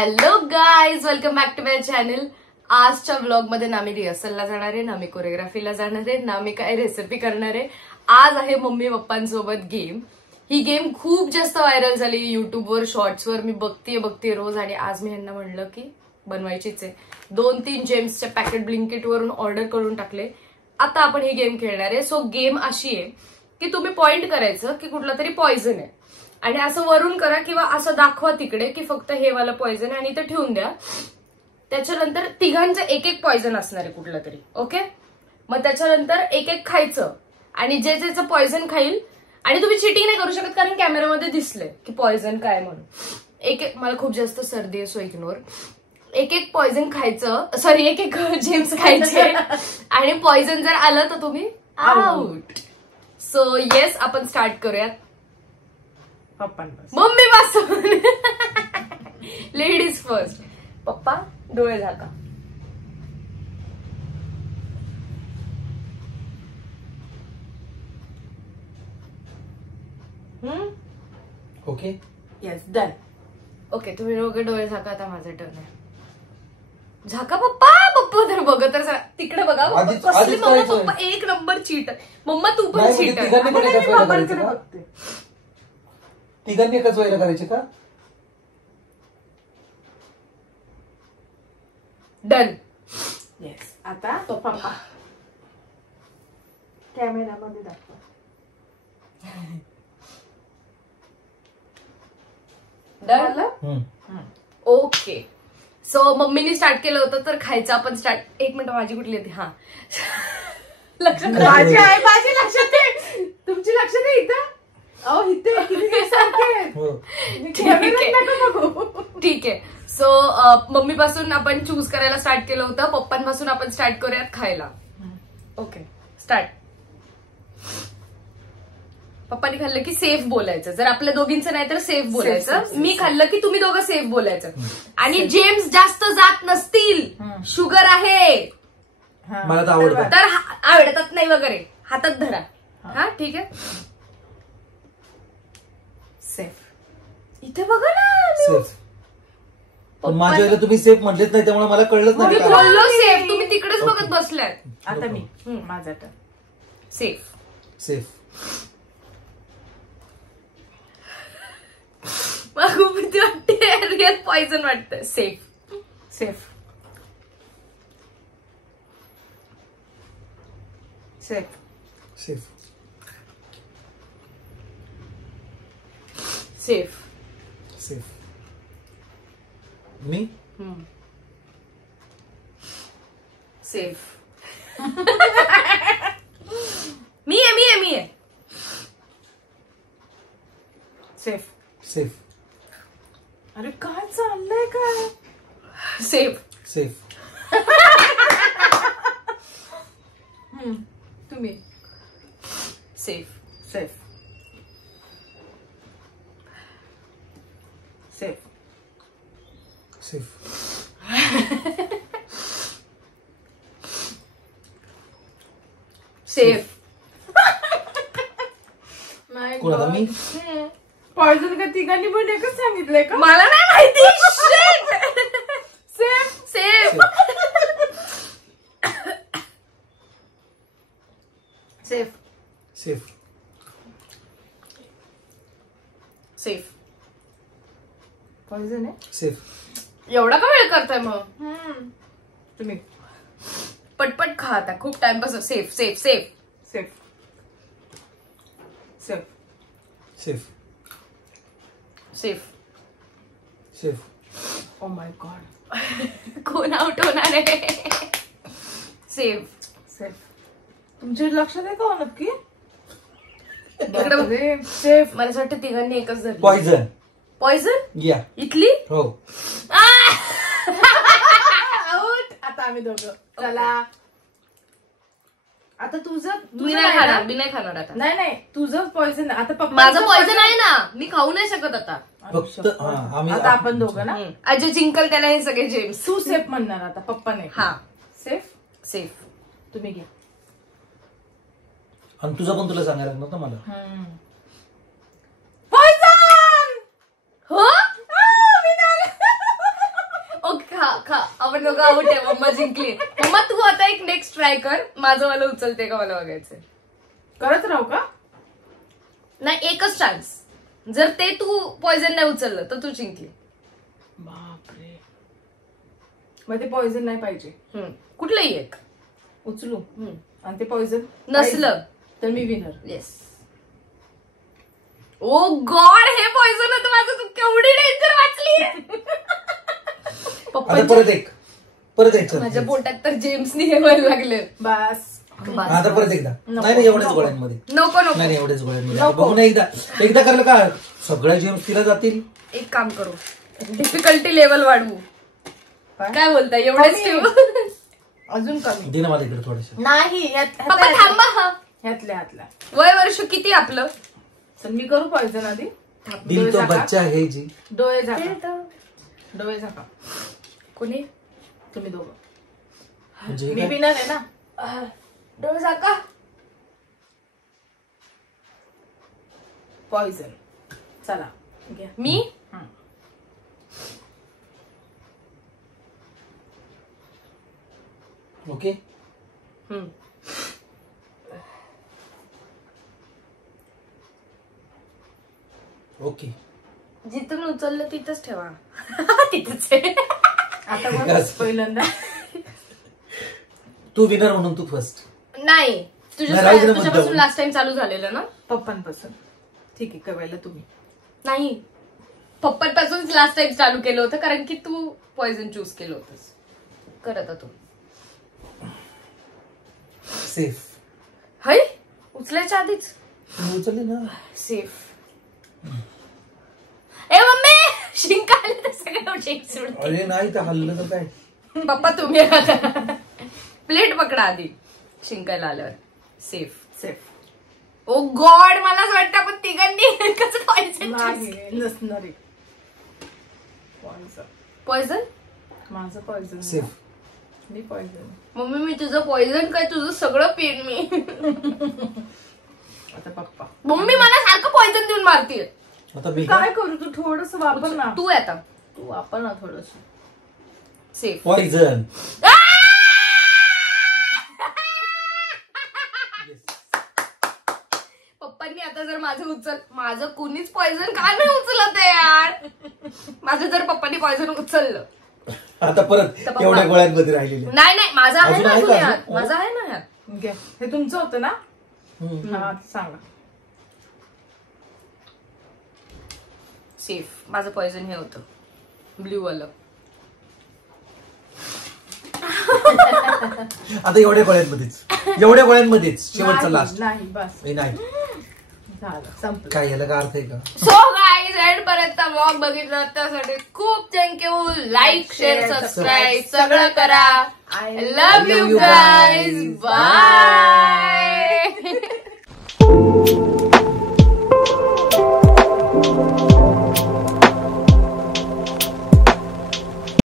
Hello guys, welcome back to my channel. आजच्या vlog मध्ये ना मी रिहर्सलला जाणार आहे, ना मी कोरिओग्राफीला जाणार आहे, ना मी काय रेसिपी करणार आहे. आज आहे मम्मी पप्पांसोबत गेम. ही गेम खूप जास्त व्हायरल झाली युट्यूबवर, शॉर्ट्सवर. मी बघतीये रोज. आणि आज मी यांना म्हणलं की बनवायचीच आहे. 2-3 जेम्सचे पॅकेट ब्लिंकिट वरून ऑर्डर करून टाकले. आता आपण ही गेम खेळणार आहे. सो गेम अशी आहे की तुम्ही पॉइंट करायचं की कुठला तरी पॉइझन आहे आणि असं वरून करा किंवा असं दाखवा तिकडे की फक्त हे वाला पॉइझन आहे आणि ते ठेवून द्या. त्याच्यानंतर तिघांचं एक एक पॉइझन असणार आहे कुठलं तरी. ओके, मग त्याच्यानंतर एक एक खायचं आणि जे ज्याचं पॉइझन खाईल. आणि तुम्ही चिटिंग नाही करू शकत कारण कॅमेरामध्ये दिसले की पॉइझन काय म्हणून. एक एक, मला खूप जास्त सर्दी आहे सो इग्नोर. एक एक पॉइझन खायचं, सॉरी एक एक जेम्स खायचे आणि पॉइझन जर आलं तर तुम्ही आउट. सो येस, आपण स्टार्ट करूयात. मम्मी पासून. Ladies first. पप्पा डोळे झाका. Okay, yes, done. ओके, तुम्ही दोघे डोळे झाका. आता माझं टर्न आहे. झाका पप्पा. पप्पा तर बघत तर तिकडे बघा. कसली मम्मा पप्पा एक नंबर चीट. मम्मा तू पण चीट आहे. तिघांनी एकाच वेळेला करायचे का? डन. येस, आता तो पप्पा कॅमेरामध्ये दाखवा. डन. ओके, सो मम्मीने स्टार्ट केलं होतं तर खायचं आपण स्टार्ट. एक मिनिट, माझी कुठली होती? हा, लक्षात. माझी आहे, माझी लक्षात आहे. तुमची लक्षात आहे इथं. अहो इथे ठीक आहे. सो मम्मी पासून आपण चूज करायला स्टार्ट केलं होतं. पप्पांपासून आपण स्टार्ट करूयात खायला. Okay, start. पप्पांनी खाल्लं की सेफ बोलायचं. जर आपल्या दोघींचं नाही तर सेफ बोलायचं. मी खाल्लं की तुम्ही दोघं सेफ बोलायचं. आणि जेम्स जास्त जात नसतील, शुगर आहे मला तर आवडतं तर आवडतात नाही वगैरे हातात धरा. हा ठीक आहे. सेफ. इथे बघा ना, सेफ. पण माझ्या वेळेला तुम्ही सेफ म्हटलेच नाही त्यामुळे मला कळलंच मी नाही. बोललो सेफ, तुम्ही तिकडेच बघत बसलाय. आता मी माझा टर्न. सेफ. सेफ. मला खूप भीती वाटते. रिअल पॉइझन वाटतं. Safe. Safe. Safe. Safe. Safe. Safe. मी सेफ. मी आहे. सेफ. सेफ. अरे काय चाललंय काय? सेफ. सेफ. तुम्ही. Safe. Safe. Safe. Safe. Safe. कोण आता? मी. पॉइझन का तिघांनी पण एकच सांगितलंय का? मला नाही माहिती. Safe. Safe. Safe. Safe. Safe. Poison आहे. सेफ. एवढा का वेळ करताय मग? तुम्ही. पटपट खा आता, खूप timepass. Safe. Safe. Safe. Safe. Safe. Safe. Safe. Safe. Oh my God. कोण आउट होणार आहे? सेफ. सेफ. तुमच्या लक्षात आहे का हो नक्की? इकडे सेफ. मला असं वाटतं तिघांनी एकच धरलं. पॉइझन. पॉइझन या. इथली. हो. आउट. आता आम्ही दोघं. चला आता तुझं. मी नाही खाणार. मी नाही खाणार आता. नाही तुझं पॉइझन. आता पप्पा माझं पॉइझन आहे ना, मी खाऊ नाही शकत आता. फक्त आम्ही आता आपण दोघं ना. अजय जिंकल त्याला हे सगळे जेम्स. तू सेफ म्हणणार आता, पप्पा नाही. हा. सेफ. सेफ. तुम्ही घ्या. आणि तुझं पण तुला सांगायला नव्हतं मला. पॉइझन. हो. अख्खा आपण दोघं आउट आहे. मम्मा जिंकली. मम्मा तू आता एक नेक्स्ट ट्राय कर. माझं मला उचलते का मला बघायचंय. करत राहू का? नाही एकच चान्स. जर ते तू पॉइझन नाही उचललं तर तू जिंकली. बापरे. मग ते पॉइझन नाही पाहिजे. कुठलंही एक उचलू आणि ते पॉइझन नसलं तर मी विनर. येस. ओ गॉड हे पॉइझन होतं माझं. तू केवढी डेंजर वाचली. आता परत एक माझ्या पोटात तर जेम्सनी हे व्हायला लागले. बस आता परत एकदा. नाही एवढ्याच गोळ्यांमध्ये. नको नको नाही एवढ्याच गोळ्यांमध्ये. आता बघू ना एकदा करलं का सगळ्या जेम्स तिला जातील. एक काम करू. डिफिकल्टी लेवल वाढवू. काय बोलताय एवढेच ठेवू. अजून कमी. दे ना मला इकडे थोडंसं. नाही पप्पा थांबा. ह्यातल्या वय वर्ष किती आपलं. तर मी करू पॉइझन आधी. दिल तो बच्चा है जी. डोळे झाका. कोणी तुम्ही दोघं. म्हणजे मी विनर आहे ना. डोळे झाका. पॉइझन. चला घ्या. मी ओके. ओके. जिथून उचललं तिथंच ठेवा. तिथंच आहे. आता बघ पहिल्यांदा. तू विनर म्हणून तू फर्स्ट. नाही तुझ्यापासून लास्ट टाइम चालू झालेलं ना. पप्पांपासून. ठीक आहे करायला तुम्ही. नाही पप्पांपासून लास्ट टाइम चालू केलं होतं कारण की तू पॉइझन चूज केलं होतंस. कर आता तू. सेफ. हय उचलायच्या आधीच उचलली ना. सेफ. ए मम्मी शिंक आले तर सगळं शिंक सोडते. अरे नाही तर हल्लं तर काय. पप्पा तुम्ही प्लेट पकडा आधी. शिंकायला आल्यावर. सेफ. ओ गॉड मला असं वाटतं आपण तिघांनी कसं पॉइझन नसणार. पॉइझन. माझं पॉइझन. सेफ. मी पॉइझन. मम्मी मी तुझं पॉइझन काय तुझं सगळं पेन मी. आता पप्पा. मम्मी मला सारखं पॉइझन देऊन मारतीये. आता मी काय करू तू थोडस वापर ना. तू आता तू वापर ना थोडस. सेफ. पॉइझन. पप्पांनी आता जर माझं कुणीच पॉइझन का नाही उचलत आहे यार. माझं जर पप्पांनी पॉइझन उचललं आता परत एवढ्या गोळ्यांमध्ये राहिलेले. नाही माझा आहे अजून ना आहे अजून का? यात. माझा आहे ना यात. घ्या. हे तुमचं होतं ना. हा सांगा. सेफ. माझं पॉइझन हे होतं ब्ल्यू वालं. आता एवढ्या गोळ्यांमध्येच शेवटचा लास्ट. नाही बस नाही झालं संपलं. काय याला काय अर्थ आहे का. सो गाईज एंड पर्यंत व्लॉग बघितला त्यासाठी खूप थँक्यू. लाईक शेअर सबस्क्राईब सगळं करा. I love you guys. Bye.